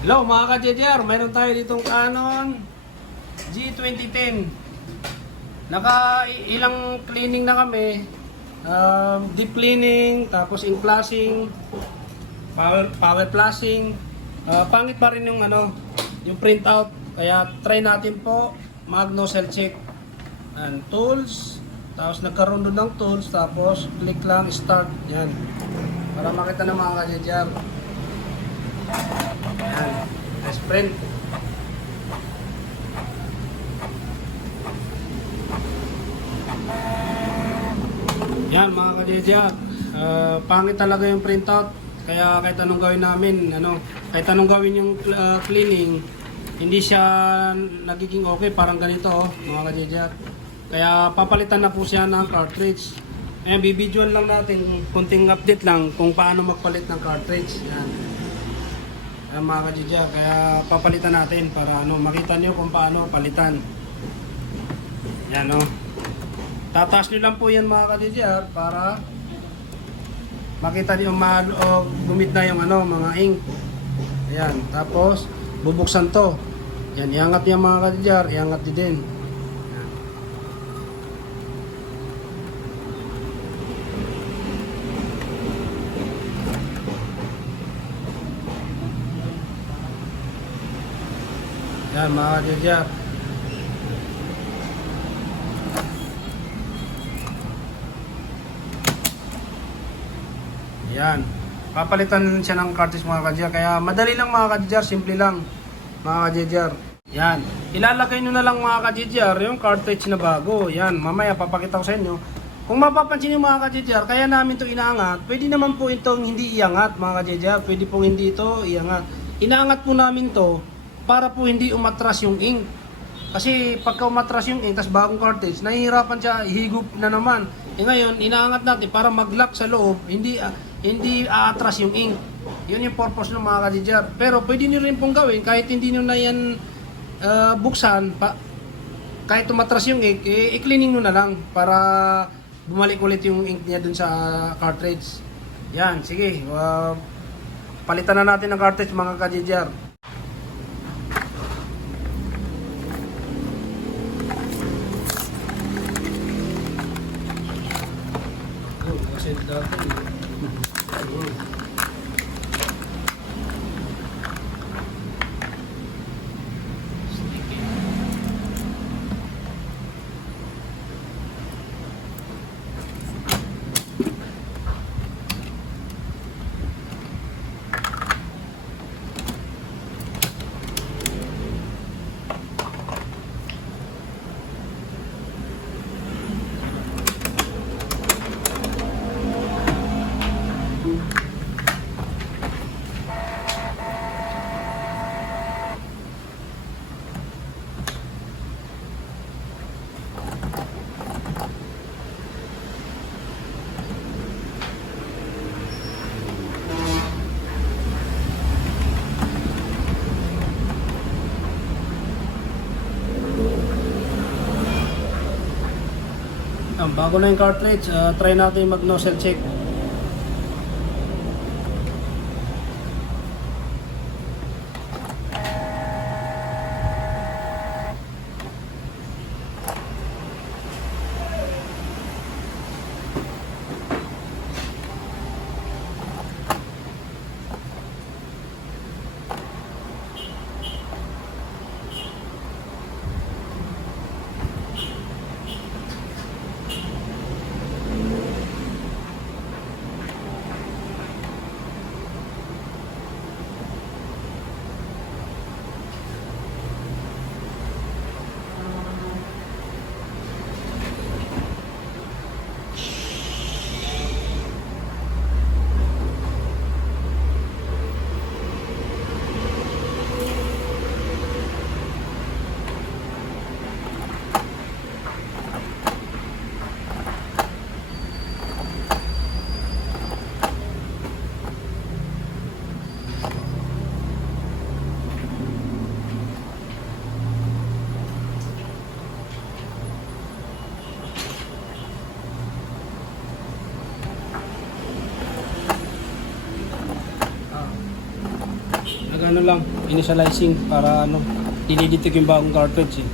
Hello mga ka-JJR, mayroon tayo ditong Canon G2010. Naka ilang cleaning na kami. Deep cleaning, tapos ink flashing, power flashing. Pangit pa rin yung yung printout. Kaya try natin po mag-nozzle check. And tools, tapos nagkaroon doon ng tools, tapos click lang start. Yan. Para makita ng mga ka-JJR. Ayan, let's print. Yan mga ka-JJR, pangit talaga yung printout. Kaya kahit anong gawin namin, kahit anong gawin yung cleaning, hindi siya nagiging okay. Parang ganito mga ka-JJR. Kaya papalitan na po siya ng cartridge. Ayan, bibidyoan lang natin, kunting update lang kung paano magpalit ng cartridge. Yan. Mga ka-JJR, kaya papalitan natin para makita nyo kung paano palitan. Yan tataas nyo lang po yan mga ka-JJR para makita nyo gumit na yung mga ink. Ayan, tapos bubuksan to. Yan, iangat nyo mga ka-JJR, iangat nyo din. Yan mga ka-JJR. Yan. Papalitan siya ng cartridge mga ka-JJR. Kaya madali lang mga ka-JJR, simple lang mga ka-JJR. Yan. Ilalagay nyo na lang mga ka-JJR yung cartridge na bago. Yan. Mamaya papakita ko sa inyo. Kung mapapansin nyo mga ka-JJR, kaya namin ito inaangat. Pwede naman po itong hindi iangat mga ka-JJR. Pwede po hindi ito iangat. Inaangat po namin to para po hindi umatras yung ink. Kasi pagka umatras yung ink, tas bagong cartridge, nahihirapan siya, higop na naman. Ngayon, inaangat natin para mag-lock sa loob, hindi aatras yung ink. Yun yung purpose ng mga ka-JJR. Pero pwede nyo rin pong gawin, kahit hindi nyo na yan buksan, kahit umatras yung ink, i-cleaning nyo na lang para bumalik ulit yung ink niya dun sa cartridge. Yan, sige. Palitan na natin ng cartridge mga ka-JJR. Bago na yung cartridge, try natin mag-nozzle check. ano lang, initializing para ano, i-detect yung bagong cartridge eh.